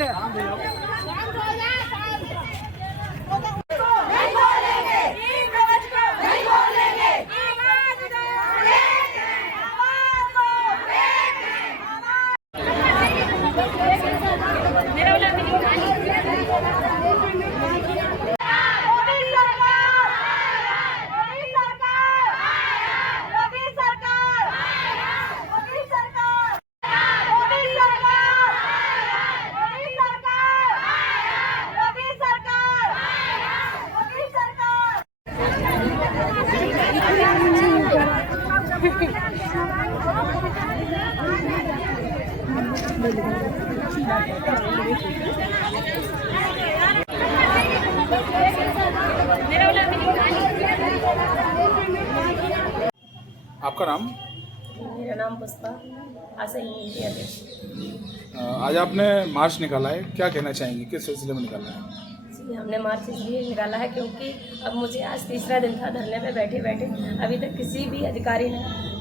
आपका नाम? मेरा नाम पुष्पा, आशा यूनिटी अध्यक्ष। आज आपने मार्च निकाला है, क्या कहना चाहेंगे, किस सिलसिले में निकाला है? जी, हमने मार्च इसलिए निकाला है क्योंकि अब मुझे आज तीसरा दिन था धरने पे बैठे बैठे, अभी तक किसी भी अधिकारी ने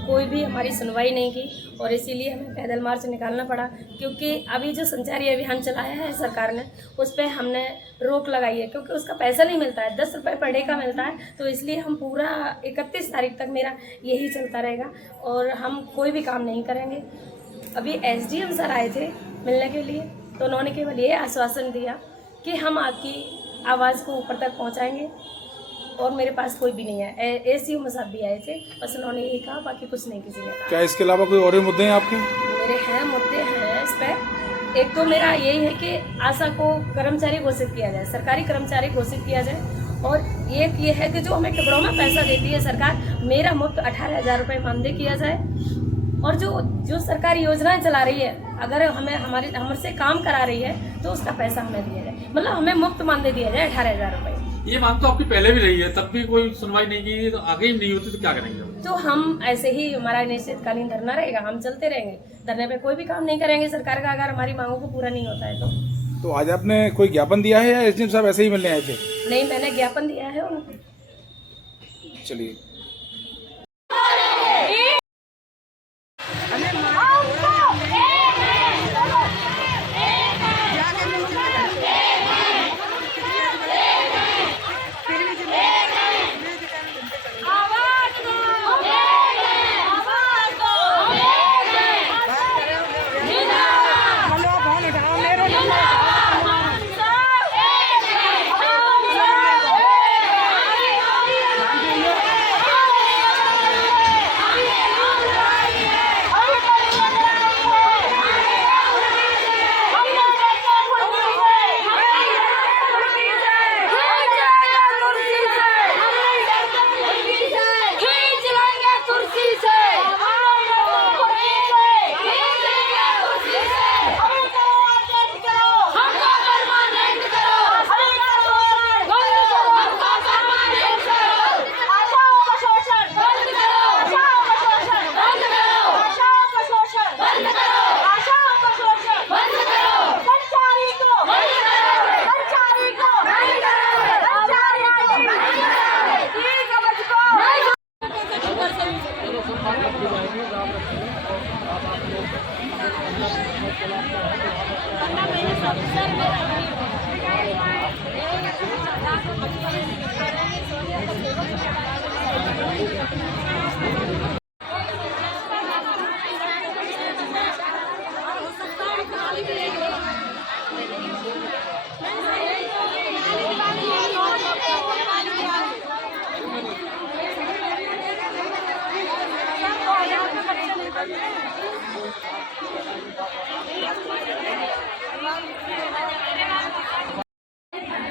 कोई भी हमारी सुनवाई नहीं की और इसीलिए हमें पैदल मार्च निकालना पड़ा। क्योंकि अभी जो संचारी अभियान चलाया है सरकार ने, उस पर हमने रोक लगाई है क्योंकि उसका पैसा नहीं मिलता है, 10 रुपये पर डे का मिलता है। तो इसलिए हम पूरा 31 तारीख तक मेरा यही चलता रहेगा और हम कोई भी काम नहीं करेंगे। अभी SDM सर आए थे मिलने के लिए, तो उन्होंने केवल ये आश्वासन दिया कि हम आपकी आवाज़ को ऊपर तक पहुंचाएंगे और मेरे पास कोई भी नहीं है। ACO साहब भी आए थे, बस उन्होंने यही कहा, बाकी कुछ नहीं किसी ने कहा। क्या इसके अलावा कोई और भी मुद्दे हैं आपके? मेरे हैं मुद्दे हैं इस पर। एक तो मेरा यही है कि आशा को कर्मचारी घोषित किया जाए, सरकारी कर्मचारी घोषित किया जाए। और एक ये है कि जो हमें टुकड़ों में पैसा देती है सरकार, मेरा मुफ्त 18,000 रुपये मानदेय किया जाए। और जो सरकारी योजनाएं चला रही है, अगर हमसे काम करा रही है तो उसका पैसा हमें दिया जाए, मतलब हमें मुफ्त मानदेय दिया जाए 18,000 रुपये। ये मांग तो आपकी पहले भी रही है, तब भी कोई सुनवाई नहीं की, तो आगे ही नहीं होती तो क्या करेंगे? तो हम ऐसे ही, हमारा अनिश्चितकालीन धरना रहेगा, हम चलते रहेंगे धरने पे, कोई भी काम नहीं करेंगे सरकार का अगर हमारी मांगों को पूरा नहीं होता है तो आज आपने कोई ज्ञापन दिया है या SDM साहब ऐसे ही मिलने आए थे? नहीं, मैंने ज्ञापन दिया है उनको। चलिए।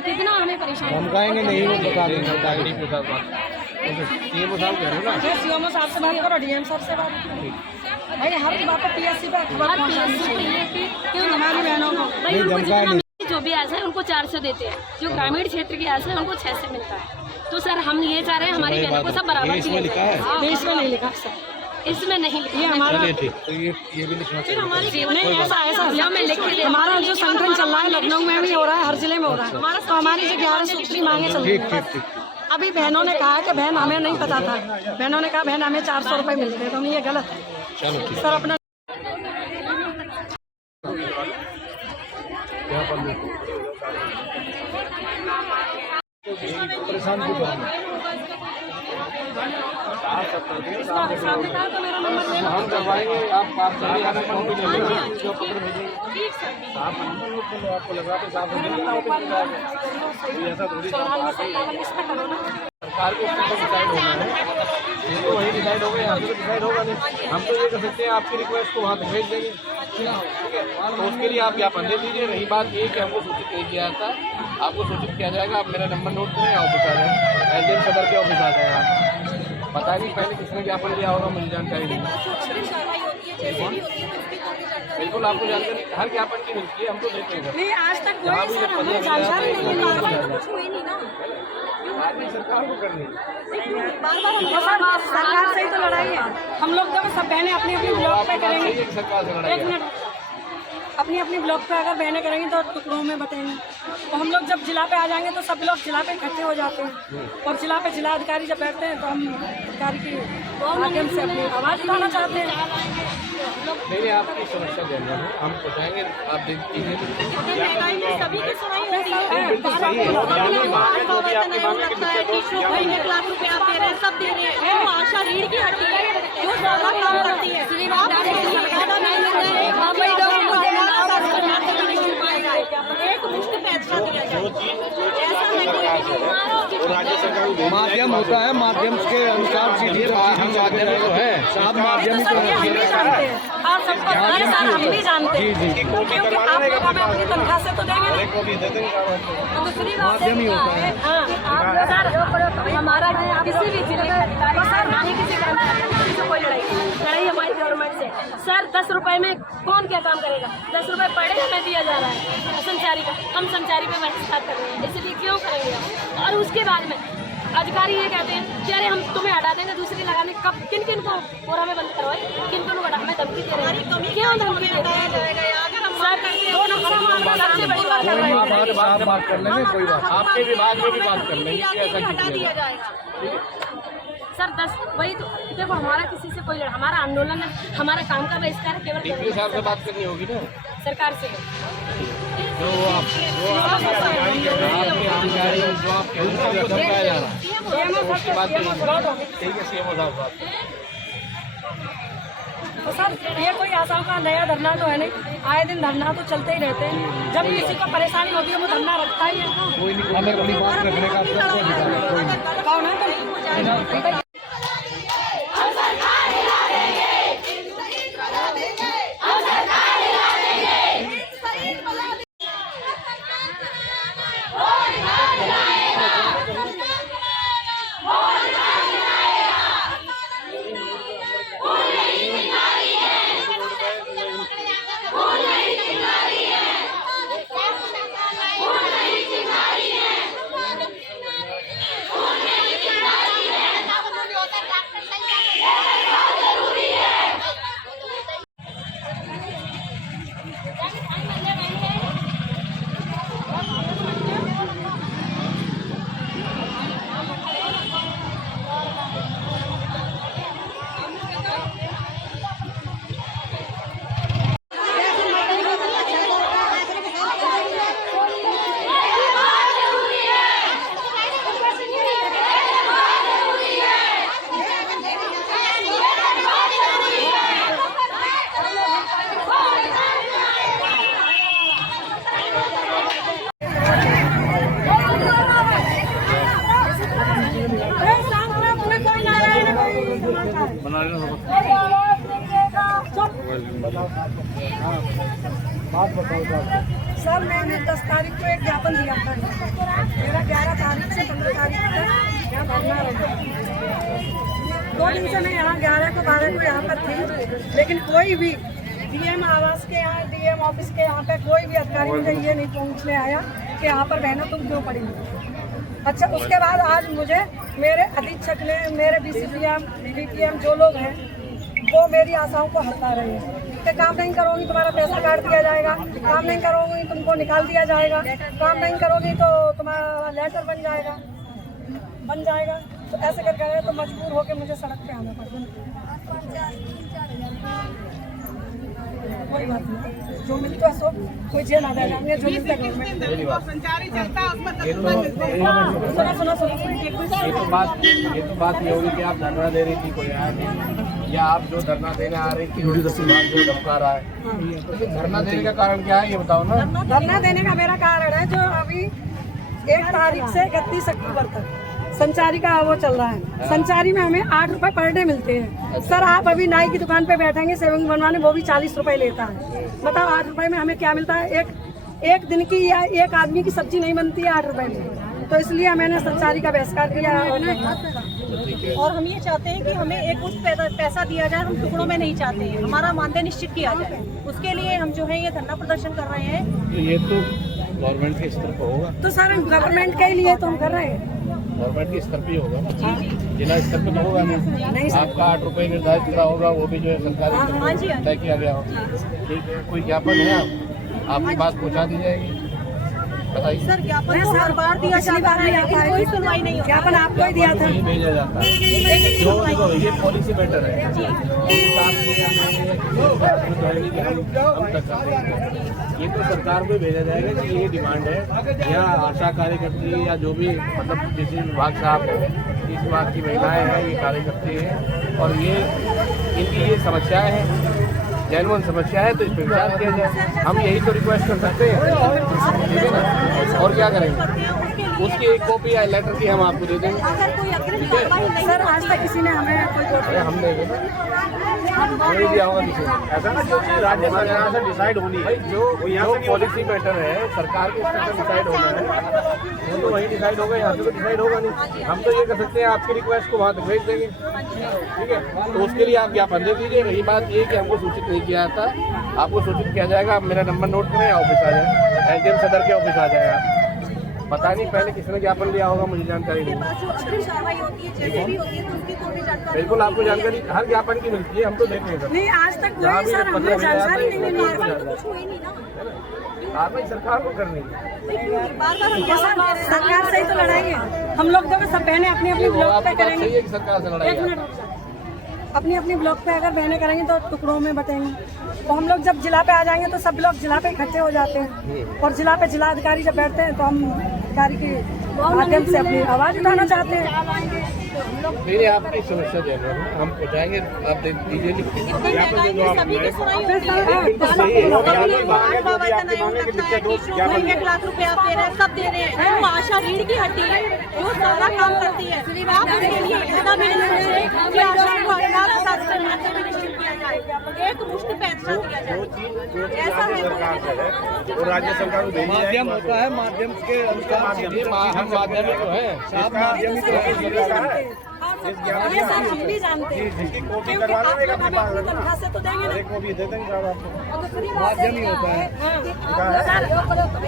कितना हमें परेशान धमकाएंगे नहीं, वो बता देंगे। ये वो साहब कह रहे हो ना, CMO साहब से बात करो, DM साहब से बात करो भाई, हर बात पर PSC पर खबर पहुंचानी चाहिए क्यों हमारी बहनों को भाई, उनको जितना जो भी आशा है उनको 400 देते हैं, जो ग्रामीण क्षेत्र की आशा है उनको 600 मिलता है। तो सर हम ये चाह रहे हैं हमारी बहनों को सब बराबर इसमें लिखा है, देश में नहीं लिखा सर, इसमें नहीं लिखा। ये हमारा तो ये भी लिखना चाहिए। नहीं, ऐसा में लिख के हमारा जो संगठन चल रहा है लखनऊ में भी हो रहा है, हर जिले में हो रहा है। तो हमारी जो 11 सूत्री मांगे चल रही है। अभी बहनों ने कहा कि बहन हमें नहीं पता था, बहनों ने कहा बहन हमें 400 रुपये मिलते हैं, तो ये गलत है सर। अपना परेशान क्यों करेंगे? हम करवाएंगे, आप चलिए आना फोन पे ले लेंगे, जो पत्र भेजेंगे साहब नंबर नोट कर लो, आपको लगा तो साहब हो जाएगा, ऑफिस में जाएगा। ये ऐसा थोड़ी सरकार को डिसाइड होना है, ये तो वही डिसाइड होगा, यहाँ पे तो डिसाइड होगा नहीं। हम तो ये कर सकते हैं आपकी रिक्वेस्ट को वहाँ तक भेज देंगे, ठीक है। तो उसके लिए आप ज्ञापन दे दीजिए। रही बात ये कि हमको सूचित नहीं किया जाता, आपको सूचित किया जाएगा। आप मेरा नंबर नोट करें, ऑफिस आ जाए, एसडीएम सदर के ऑफिस आ जाए। आप पता नहीं पहले किसने ज्ञापन लिया होगा, मुझे जानकारी नहीं। बिल्कुल आपको जानकारी हर ज्ञापन की मिलती है, हम तो देते हैं नहीं आज तक कोई सर हमें जानकारी नहीं है, बार-बार तो कुछ हुई नहीं ना, सरकार को करनी है। बार-बार सरकार से ही तो लड़ाई है। हम लोग जब सब बहनें अपनी अपनी ब्लॉक पे करेंगे, सरकार से लड़ाई एक मिनट, अपनी अपनी ब्लॉक पे अगर बहनें करेंगी तो टुकड़ों में बटेंगे। तो हम लोग जब जिला पे आ जाएंगे तो सब लोग जिला पे इकट्ठे हो जाते हैं, और जिला पे जिला अधिकारी जब बैठते हैं तो हम अधिकारी के माध्यम से अपनी आवाज़ उठाना चाहते हैं। नहीं, आपकी समस्या जानना है, हम बताएंगे। आप देखती हैं सभी की सुनाई होती है, लाख रुपए आप दे रहे हैं, सब दे रहे हैं। वो आशा रीढ़ की हड्डी है, जो ज्यादा काम करती है। एक मुश्त पैसा दिया जाए, ऐसा नहीं कोई माध्यम होता है, माध्यम के अनुसार सीधे हम माध्यम तो है, आप माध्यम हम भी जानते हैं, आप सबको हम भी जानते हैं, क्योंकि आप लोग हमें अपनी तनख्वाह से तो देंगे नहीं। तो दूसरी बात माध्यम ही होता है। हाँ, आप सर हमारा किसी भी जिले का अधिकारी सर नहीं किसी कर्मचारी से कोई लड़ाई हमारी गवर्नमेंट से। सर 10 रुपए में कौन क्या काम करेगा? 10 रुपए पड़े हमें दिया जा रहा है संचारी का, हम संचारी पे बहिष्कार कर रहे हैं, इसलिए क्यों करेंगे हम? और उसके बाद में अधिकारी ये कहते हैं कि अरे हम तुम्हें हटा देंगे, दूसरी लगाने। कब किन किन को कोरा में बंद करवाए, किन किन को हमें धमकी दे रहे हैं? क्यों धमकी दे रहे हैं? सबसे बड़ी बात कर रहे हैं, बात कर लेंगे, कोई बात आपके विभाग में भी बात कर लेंगे कि ऐसा हटा दिया जाएगा। सर 10 वही तो देखो, हमारा किसी से कोई हमारा आंदोलन है, हमारा काम का बहिष्कार है, केवल डीपी साहब से बात करनी होगी ना, सरकार से। जो आपके अधिकारी जो आपके समझाया जा रहा है उसकी बात ठीक है, सीएमओ साहब बात। तो सर ये कोई आसाम का नया धरना तो है नहीं, आए दिन धरना तो चलते ही रहते हैं। जब किसी को परेशानी होती है वो धरना रखता ही है। कोई नहीं, हमें अपनी बात रखने का कौन है तो सर मैंने 10 तारीख को एक ज्ञापन दिया था, मेरा 11 तारीख से 15 तारीख तक यहाँ भरना रहा। 2 दिन से मैं यहाँ 11 को 12 को यहाँ पर थी, लेकिन कोई भी डीएम आवास के यहाँ, डीएम ऑफिस के यहाँ पे कोई भी अधिकारी मुझे ये नहीं पहुँचने आया कि यहाँ पर बहना तुम क्यों पड़ी। अच्छा, उसके बाद आज मुझे मेरे अधीक्षक ने, मेरे BCPM, BPM जो लोग हैं वो मेरी आशाओं को हटा रहे हैं कि काम नहीं करोगी तुम्हारा पैसा काट दिया जाएगा, काम नहीं करोगी तुमको निकाल दिया जाएगा, काम नहीं करोगी तो तुम्हारा लेटर बन जाएगा। तो ऐसे कर गए तो मजबूर होकर मुझे सड़क पे आना पड़ा। कोई बात नहीं, जो मिलता है सो कोई जेल आ जाएंगे, जो मिलता है गवर्नमेंट। ये तो बात ये होगी कि आप धरना दे रही थी, कोई आया नहीं, या आप जो धरना देने आ रही थी जो धमका रहा है, तो धरना देने का कारण क्या है ये बताओ ना। धरना देने का मेरा कारण है जो अभी 1 तारीख से 31 अक्टूबर तक संचारी का वो चल रहा है। संचारी में हमें 8 रुपए पर डे मिलते हैं। सर आप अभी नाई की दुकान पे बैठेंगे सेविंग बनवाने, वो भी 40 रुपए लेता है। बताओ 8 रुपए में हमें क्या मिलता है? एक दिन की या एक आदमी की सब्जी नहीं बनती है 8 रुपए में। तो इसलिए मैंने संचारी का बहिष्कार किया है। और हम ये चाहते हैं कि हमें एक उस पैसा दिया जाए, हम टुकड़ों में नहीं चाहते हैं, हमारा मानदेय निश्चित किया जाए। उसके लिए हम जो है ये धरना प्रदर्शन कर रहे हैं। ये तो गवर्नमेंट के स्तर पर होगा। तो सर गवर्नमेंट के लिए तो हम कर रहे हैं, गवर्नमेंट के स्तर पे होगा, जिला स्तर पे तो होगा नहीं। आपका 8 रुपए निर्धारित करा होगा, वो भी जो है सरकारी तय किया गया होगा। ठीक है, कोई ज्ञापन है आपकी बात पहुँचा दी जाएगी, बताइए। सर ज्ञापन तो हर बार दिया जाता है, लेकिन कोई सुनवाई नहीं होती। ज्ञापन आपको ही दिया था, ये भेजा जाता है, ये पॉलिसी मैटर है। ये तो सरकार को भेजा जाएगा कि ये डिमांड है, या आशा कार्यकर्ती या जो भी मतलब जिस विभाग से आप हो, इस विभाग की महिलाएं हैं, ये कार्यकर्ती हैं, और ये इनकी ये समस्याएं हैं, जेन्युइन समस्या है, तो इस पर विचार किया जाए। हम यही तो रिक्वेस्ट कर सकते हैं, ठीक है ना? और क्या करेंगे? उसकी एक कॉपी या लेटर की हम आपको दे देंगे। सर आज तक किसी ने हमें कोई अरे हम देंगे ना, नहीं दिया होगा किसी ने। ऐसा ना जो चीज़ राज्य सरकार से डिसाइड होनी है, जो पॉलिसी मैटर है सरकार के स्तर पर डिसाइड होना है, वो तो वही डिसाइड होगा, यहाँ से तो डिसाइड होगा नहीं। हम तो ये कर सकते हैं, आपकी रिक्वेस्ट को वहाँ तक भेज देंगे, ठीक है? तो उसके लिए आप ज्ञापन दे दीजिए। रही बात ये कि हमको सूचित नहीं किया था, आपको सूचित किया जाएगा। आप मेरा नंबर नोट करें, ऑफिस आ जाए, एसडीएम सदर के ऑफिस आ जाए। आप पता नहीं पहले किसने ज्ञापन लिया होगा, मुझे जानकारी नहीं। बिल्कुल आपको जानकारी हर ज्ञापन की मिलती है, हम तो देते हैं सर। नहीं आज तक कोई सर हमें जानकारी नहीं मिली। कार्रवाई सरकार को करनी है। सरकार से ही तो लड़ाएंगे हम लोग, जब सब बहनें अपनी अपनी ब्लॉक पे करेंगे। कि सरकार से लड़ाई अपनी अपनी ब्लॉक पे अगर बहनें करेंगे तो टुकड़ों में बटेंगे। तो हम लोग जब जिला पे आ जाएंगे तो सब लोग जिला पे इकट्ठे हो जाते हैं, और जिला पे जिला अधिकारी जब बैठते हैं तो हम अधिकारी के माध्यम से अपनी आवाज़ उठाना चाहते हैं। नहीं, आपकी समस्या जो है हम पहुँचाएंगे, आप दीजिए लिख के। यहाँ पर जो आप 1 लाख रुपए आप दे रहे हैं, सब दे रहे हैं। वो आशा रीढ़ की हड्डी है, वो सारा काम करती है। आप उसके लिए इतना भी नहीं सोचे कि आशा को 8 लाख से निश्चित किया जाए, एक मुश्त पैसा दिया जाए। ऐसा है वो राज्य सरकार को देनी माध्यम होता है, माध्यम के माध्यम हम माध्यमिक तो है, ये सर हम भी जानते हैं, क्योंकि आप लोग हमें अपनी तनख्वाह से तो देंगे ना, माध्यम ही होता है। सर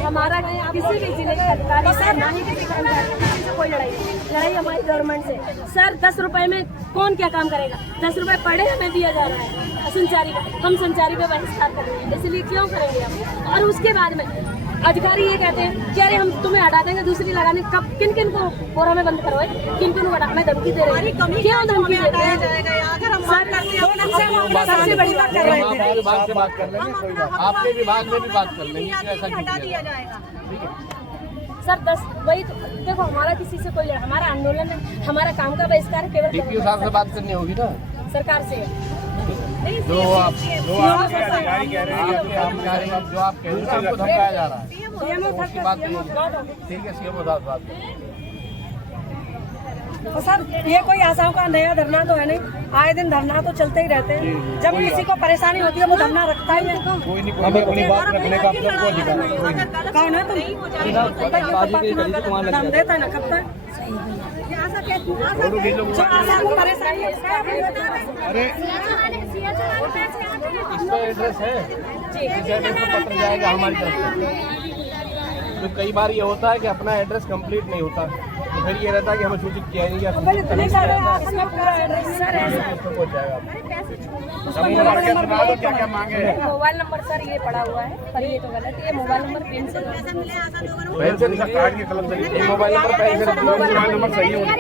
हमारा किसी भी जिले का अधिकारी सर ना ही किसी किसी से कोई लड़ाई हमारी गवर्नमेंट से। सर 10 रुपए में कौन क्या काम करेगा? 10 रुपए पड़े हमें दिया जा रहा है संचारी का, हम संचारी पे बहिष्कार करेंगे, इसलिए क्यों करेंगे हम? और उसके बाद में अधिकारी ये कहते हैं कि अरे हम तुम्हें हटा देंगे, दूसरी लगाने। कब किन किन को कोरा में बंद करवाए, किन किन को हमें धमकी दे रहे हैं? क्यों धमकी दे रहे हैं? सबसे बड़ी बात कर रहे थे, विभाग से बात कर लेंगे, कोई बात आपके विभाग में भी बात कर लेंगे कि ऐसा हटा दिया जाएगा। सर 10 वही तो देखो, हमारा किसी से कोई हमारा आंदोलन है, हमारा काम का बहिष्कार केवल डीपीओ साहब से बात करनी होगी ना, सरकार से है। जो आप अधिकारी कह रहे हैं, जो आप कह रहे हैं आपको धमकाया जा रहा है, उसकी बात नहीं होगी। ठीक है, सीएमओ साहब बात। तो सर ये कोई आशाओं का नया धरना तो है नहीं, आए दिन धरना तो चलते ही रहते हैं। जब किसी को परेशानी होती है वो धरना रखता ही नहीं। अपनी बात रखने का कौन है तुम? दम देता है ना, कब तक जो आशा को परेशानी है अरे इसका एड्रेस है, इस एड्रेस पर पत्र जाएगा हमारी तरफ से। तो कई बार ये होता है कि अपना एड्रेस कंप्लीट नहीं होता, तो फिर ये रहता है कि हमें सूचित किया नहीं गया, पूरा एड्रेस पहुँच जाएगा। क्या क्या मांगे? मोबाइल नंबर सर ये पड़ा हुआ है, पर ये तो गलत है। ये मोबाइल नंबर पेन से कार्ड की कलम से मोबाइल नंबर पेन से मोबाइल नंबर सही होना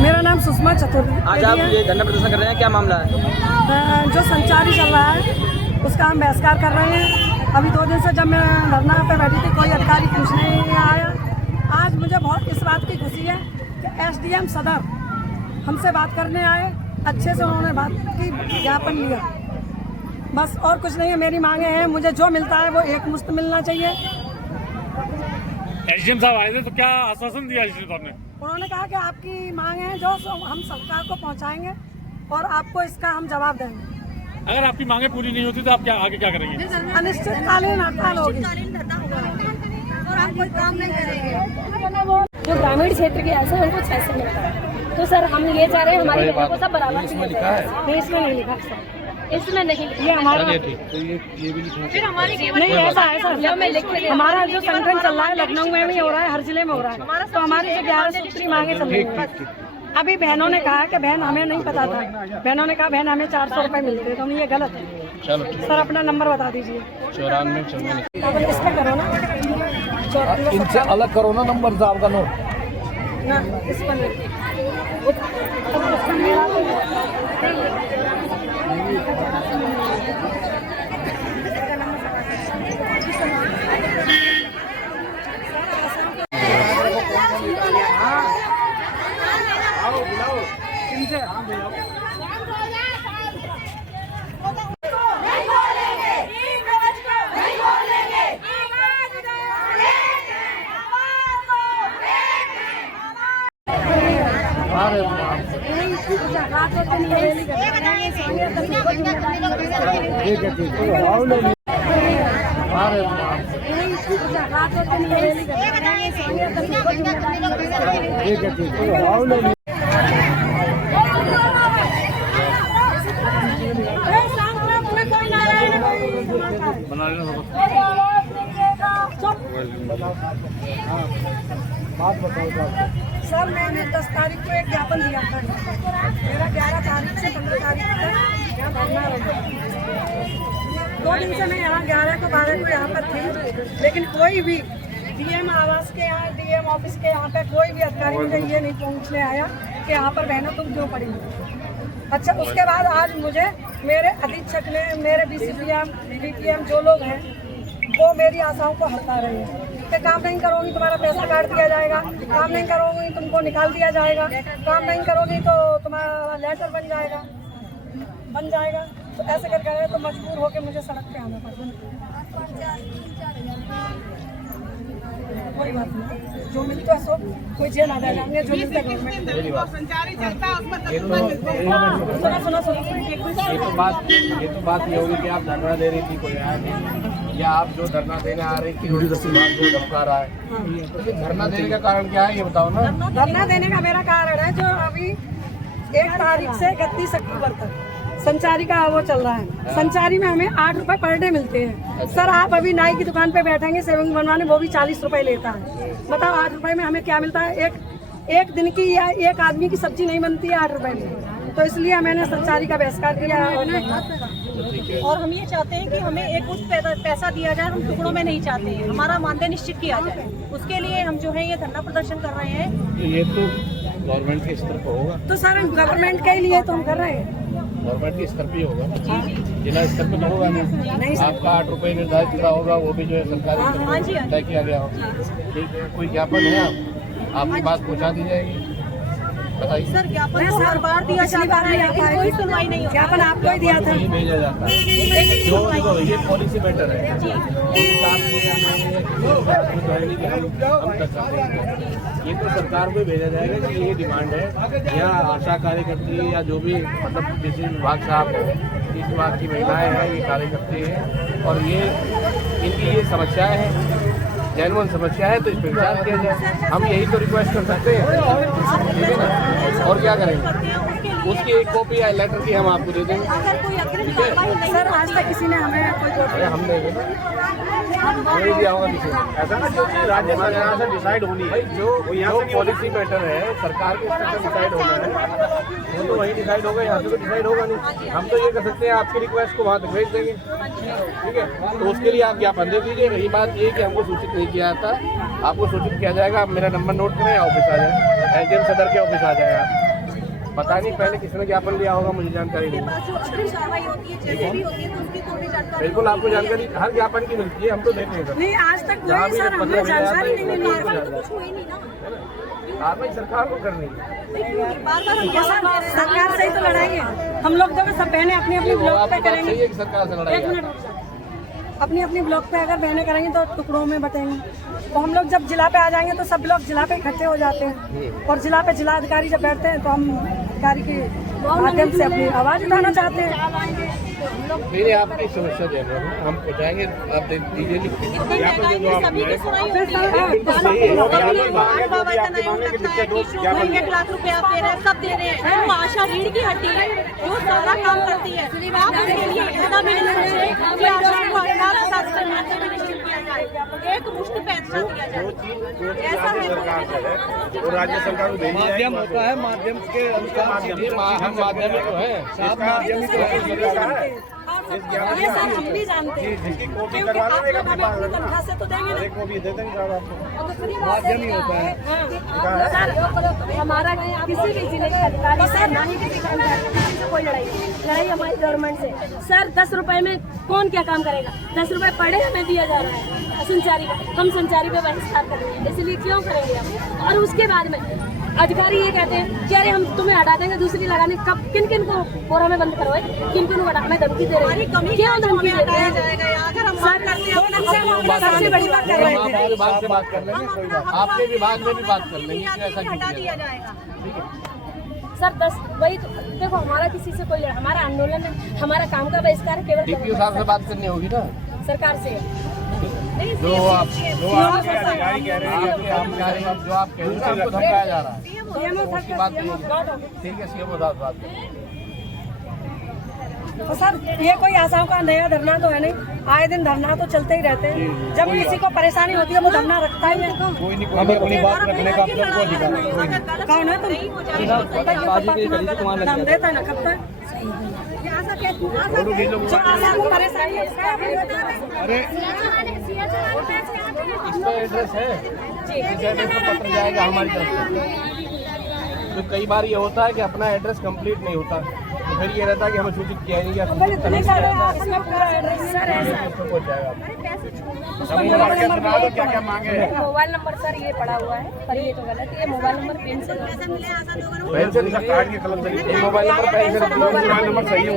मेरा नाम सुषमा चतुर्वेदी आज आप है। ये धरना प्रदर्शन कर रहे हैं, क्या मामला है? जो संचारी चल रहा है उसका हम बहिष्कार कर रहे हैं। अभी 2 दिन से जब मैं धरना पे बैठी थी कोई अधिकारी पूछने नहीं आया। आज मुझे बहुत इस बात की खुशी है कि SDM सदर हमसे बात करने आए, अच्छे से उन्होंने बात की, ज्ञापन लिया, बस और कुछ नहीं है। मेरी मांगे हैं, मुझे जो मिलता है वो एक मुश्त मिलना चाहिए। एसडीएम साहब आए थे तो क्या आश्वासन दिया एसडीएम साहब ने? उन्होंने कहा कि आपकी मांग है जो हम सरकार को पहुंचाएंगे और आपको इसका हम जवाब देंगे। अगर आपकी मांगे पूरी नहीं होती तो आप क्या आगे क्या करेंगे? अनिश्चितकालीन हड़ताल होगी। जो ग्रामीण क्षेत्र के ऐसे उनको 6 से मिलता है, तो सर हम ये चाह रहे हैं हमारी बहनों को सब बराबर इसमें लिखा है? नहीं, इसमें नहीं लिखा सर, इसमें नहीं लिखा। ये हमारा तो ये भी लिखना फिर हमारी केवल नहीं ऐसा है सर। जब मैं लिख के हमारा जो संगठन चल रहा है लखनऊ में भी हो रहा है, हर जिले में हो रहा है, तो हमारी जो 11 सूत्री मांगे चल रही है। अभी बहनों ने कहा कि बहन हमें नहीं पता था, बहनों ने कहा बहन हमें 400 रुपए मिलते, तो हम ये गलत है। चलो सर अपना नंबर बता दीजिए। 94 अब इस पे करो ना, इनसे अलग करो ना नंबर साहब का नोट। ना इस पर सर मैंने 10 तारीख को एक ज्ञापन दिया था, मेरा 11 तारीख से 15 तारीख तक यहाँ भरना होगा। 2 दिन से मैं यहाँ 11 को 12 को यहाँ पर थी, लेकिन कोई भी DM आवास के यहाँ, DM ऑफिस के यहाँ पे कोई भी अधिकारी मुझे ये नहीं पूछने आया कि यहाँ पर बहनों तुम क्यों पड़ी। अच्छा, उसके बाद आज मुझे मेरे अधीक्षक ने, मेरे BCPM, DPM जो लोग हैं वो मेरी आशाओं को हटा रहे हैं कि काम नहीं करोगी तुम्हारा पैसा काट दिया जाएगा, काम नहीं करोगी तुमको निकाल दिया जाएगा, काम नहीं करोगी तो तुम्हारा लेटर बन जाएगा। तो ऐसे कर गए तो मजबूर होकर मुझे सड़क पे आना पड़ा। कोई बात नहीं, जो मिलता है सो कोई जेल आ जाएगा, हमने जो मिलता है गवर्नमेंट। ये तो बात ये होगी कि आप धरना दे रही थी, कोई आया नहीं, या आप जो धरना देने आ रही थी जो धमका रहा है, तो ये धरना देने का कारण क्या है ये बताओ ना। धरना देने का मेरा कारण है जो अभी 1 तारीख से 31 अक्टूबर तक संचारी का वो चल रहा है। संचारी में हमें 8 रुपए पर डे मिलते हैं। सर आप अभी नाई की दुकान पे बैठेंगे सेविंग बनवाने, वो भी 40 रुपए लेता है। बताओ 8 रुपए में हमें क्या मिलता है? एक दिन की या एक आदमी की सब्जी नहीं बनती है 8 रुपए में। तो इसलिए मैंने संचारी का बहिष्कार किया। और हम ये चाहते हैं कि हमें एक कुछ पैसा दिया जाए, हम टुकड़ों में नहीं चाहते हैं, हमारा मानदेय निश्चित किया जाए। उसके लिए हम जो है ये धरना प्रदर्शन कर रहे हैं। ये तो गवर्नमेंट के स्तर पर होगा, तो सर गवर्नमेंट के लिए तो हम कर रहे हैं, गवर्नमेंट के स्तर पे होगा, जिला स्तर पे तो होगा नहीं। आपका 8 रुपए निर्धारित करा होगा, वो भी जो है सरकारी तय किया गया होगा। ठीक है, कोई ज्ञापन है आपकी बात पहुँचा दी जाएगी, बताइए। सर ज्ञापन तो हर बार दिया जाता है, लेकिन कोई सुनवाई नहीं होती। ज्ञापन आपको ही दिया था, नहीं भेजा जाता है। ये पॉलिसी बेटर है, ये तो सरकार को भेजा जाएगा कि ये डिमांड है, या आशा कार्यकर्ती या जो भी मतलब किसी विभाग से आप इस विभाग की महिलाएं हैं, ये कार्य करती हैं और ये इनकी ये समस्याएं हैं, जेन्युइन समस्या है, तो इस पर विचार किया जाए। हम यही तो रिक्वेस्ट कर सकते हैं, ठीक है ना, और क्या करेंगे। उसकी एक कॉपी या लेटर की हम आपको दे देंगे। अगर कोई अग्रिम कार्रवाई नहीं सर आज तक किसी ने हमें कोई हम देंगे। नहीं दिया होगा किसी ने। ऐसा ना जो चीज राज्य सरकार से डिसाइड होनी है, जो पॉलिसी मैटर है सरकार के स्तर से डिसाइड होना है, वो तो वही डिसाइड होगा, यहाँ से तो डिसाइड होगा नहीं। हम तो ये कर सकते हैं आपकी रिक्वेस्ट को वहाँ तक भेज देंगे, ठीक है। तो उसके लिए आप ज्ञापन दे दीजिए। रही बात ये कि हमको सूचित नहीं किया जाता, आपको सूचित किया जाएगा। आप मेरा नंबर नोट करें, ऑफिस आ जाए, एसडीएम सदर के ऑफिस आ जाए। आप पता नहीं पहले किसने ज्ञापन लिया होगा, मुझे जानकारी नहीं। बिल्कुल आपको जानकारी हर ज्ञापन की मिलती है, हम तो देते हैं सर। नहीं आज तक कोई सर हमें जानकारी नहीं मिली है। कार्रवाई सरकार को करनी है। सरकार से ही तो लड़ाएंगे हम लोग। जब सब बहनें अपनी अपनी ब्लॉक पे करेंगे, सही है कि सरकार से लड़ाई एक मिनट, अपनी अपनी ब्लॉक पे अगर बहनें करेंगी तो टुकड़ों में बटेंगी। तो हम लोग जब जिला पे आ जाएंगे तो सब लोग जिला पे इकट्ठे हो जाते हैं, और जिला पे जिला अधिकारी जब बैठते हैं तो हम अधिकारी के माध्यम से अपनी आवाज उठाना चाहते हैं। मेरे आपकी समस्या दे रहे हैं, हम पहुँचाएंगे। आप दीजिए लिख के। ₹1 लाख आप दे रहे हैं, सब दे रहे हैं। वो आशा रीढ़ की हड्डी है, जो सारा काम करती है। आप उसके लिए इतना भी नहीं सोचे कि आशा को 18,000 से निश्चित किया जाए, एक मुश्त पैसा दिया जाए। ऐसा है वो राज्य सरकार को माध्यम होता है, माध्यम के हम माध्यम तो है, ये सर हम भी जानते हैं, क्योंकि आप लोग हमें अपनी तनख्वाह से तो देंगे ना। माध्यम ही होता है सर। हमारा किसी भी जिले के अधिकारी से ना ही किसी से कोई लड़ाई हमारी गवर्नमेंट से। सर 10 रुपए में कौन क्या काम करेगा? 10 रुपए पड़े हमें दिया जा रहा है संचारी का, हम संचारी पे बहिष्कार कर रहे हैं, इसलिए क्यों करेंगे हम? और उसके बाद में अधिकारी ये कहते हैं कि अरे हम तुम्हें हटा देंगे, दूसरी लगाने। कब किन किन को बोरा में बंद करो, किन किन को हटाने धमकी दे रहे हैं? क्यों धमकी दे रहे हैं? सबसे बड़ी बात कर रहे थे, विभाग से बात कर लेंगे, कोई बात। आपके विभाग में भी बात कर लेंगे कि ऐसा हटा दिया जाएगा। सर 10 वही तो देखो, हमारा किसी से कोई हमारा आंदोलन है, हमारा काम का बहिष्कार है केवल डीपीओ साहब से बात करनी होगी ना सरकार से। जो आप अधिकारी कह रहे हैं, जो आप कह रहे हैं आपको धमकाया जा रहा है, उसकी बात नहीं होगी। ठीक है, सीएम साहब बात। तो सर ये कोई आशाओं का नया धरना तो है नहीं, आए दिन धरना तो चलते ही रहते हैं। जब किसी को परेशानी होती है वो धरना रखता ही है। हमें अपनी बात रखने का आपको अधिकार है। कौन है तुम? नाम देता है ना कब तक जो आशा को परेशानी है उसका अरे इसका एड्रेस है, इस एड्रेस पर पत्र जाएगा हमारी तरफ से। तो कई बार ये होता है कि अपना एड्रेस कंप्लीट नहीं होता, तो फिर ये रहता है कि हमें सूचित किया नहीं गया। क्या क्या मांगे? मोबाइल नंबर सर ये पड़ा हुआ है, पर ये तो गलत है। मोबाइल नंबर पेन से कार्ड की कलम से मोबाइल नंबर पेन से मोबाइल नंबर सही है।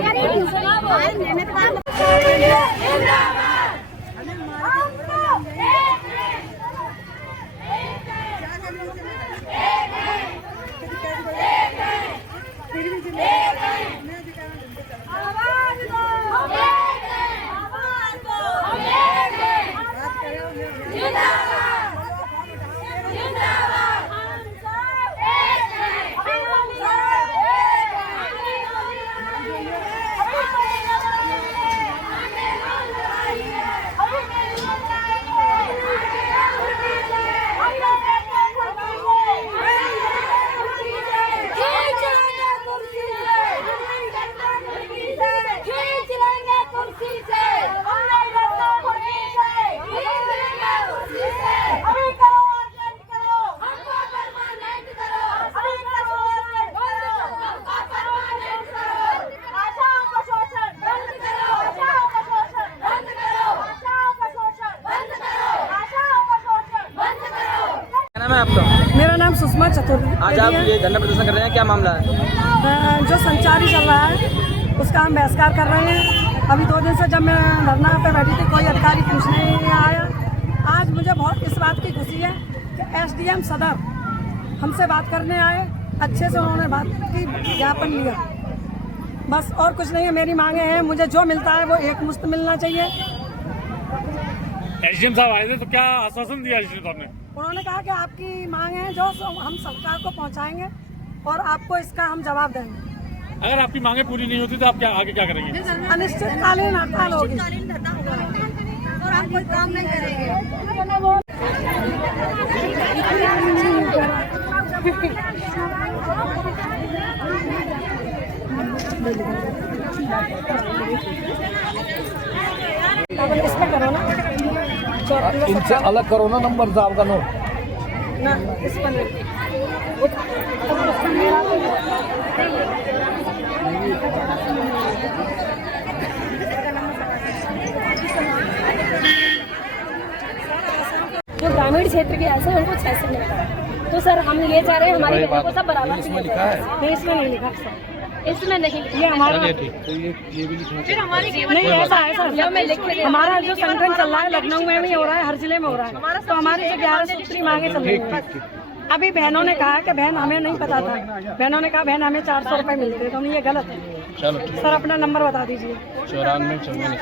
मेरा नाम सुषमा चतुर्वेदी। आज आप ये धरना प्रदर्शन कर रहे हैं, क्या मामला है? जो संचारी चल रहा है उसका हम बहिष्कार कर रहे हैं। अभी 2 दिन से जब मैं धरना पे बैठी थी कोई अधिकारी पूछने नहीं आया। आज मुझे बहुत इस बात की खुशी है कि एसडीएम सदर हमसे बात करने आए, अच्छे से उन्होंने बात की, ज्ञापन लिया, बस और कुछ नहीं है। मेरी मांगे हैं, मुझे जो मिलता है वो एक मुश्त मिलना चाहिए। एसडीएम साहब आए थे तो क्या आश्वासन दिया एसडीएम साहब ने? उन्होंने कहा कि आपकी मांग है जो हम सरकार को पहुंचाएंगे और आपको इसका हम जवाब देंगे। अगर आपकी मांगे पूरी नहीं होती तो आप क्या आगे क्या करेंगे? अनिश्चितकालीन हड़ताल होगी। धरना होगा और हम कोई काम नहीं करेंगे। इसमें करो ना, इनसे अलग करो ना नंबर साहब का नोट। ना इस पर जो ग्रामीण क्षेत्र के ऐसे उनको 6 से मिलता है। तो सर हम ये चाह रहे हैं हमारी बहनों को सब बराबर इसमें लिखा है, नहीं, इसमें नहीं लिखा सर, इसमें नहीं ये हमारा तो ये भी लिखना चाहिए। नहीं ऐसा है सर, मैं लिख के दे- हमारा जो संगठन चल रहा है लखनऊ में भी हो रहा है, हर जिले में हो रहा है। तो हमारी जो 11 सूत्री मांगे चल रही है। अभी बहनों ने कहा कि बहन हमें नहीं पता था, बहनों ने कहा बहन हमें 400 रुपए मिलते हैं, तो हम ये गलत है। चलो सर अपना नंबर बता दीजिए। 94